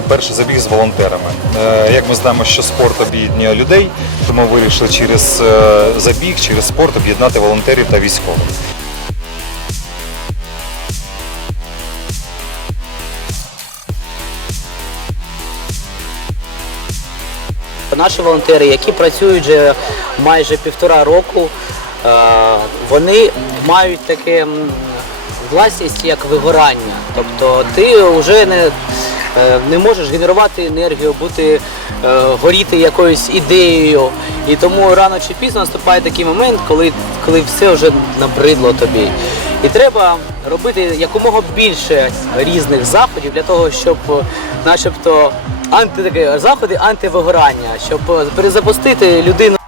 це перший забіг з волонтерами. Е, Як ми знаємо, що спорт об'єднує людей, тому вирішили через е, забіг, через спорт об'єднати волонтерів та військових. Наші волонтери, які працюють вже майже півтора року, е, вони мають таке власність як вигорання. Тобто ти вже не, не можеш генерувати енергію, бути, е, горіти якоюсь ідеєю. І тому рано чи пізно наступає такий момент, коли, коли все вже набридло тобі. І треба робити якомога більше різних заходів для того, щоб е, начебто анти заходи антивигорання, щоб е, перезапустити людину.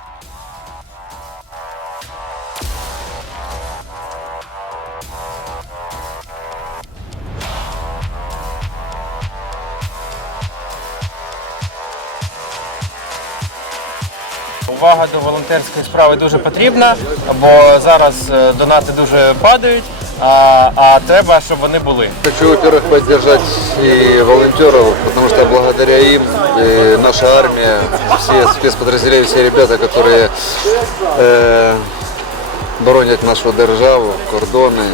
Увага до волонтерської справи дуже потрібна, бо зараз е, донати дуже падають, а, а треба, щоб вони були. Хочу, во-первых, поддержать и волонтеров, потому что благодаря им э, наша армия, все спецподразделения, все ребята, которые э, боронят нашу державу, кордоны,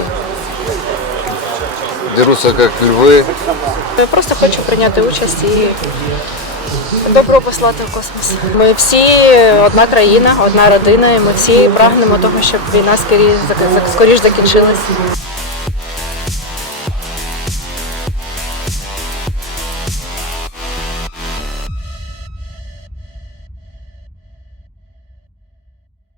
дерутся как львы. Я просто хочу прийняти участь і добро послати в космос. Ми всі одна країна, одна родина, і ми всі прагнемо того, щоб війна скоріш скоріш закінчилась.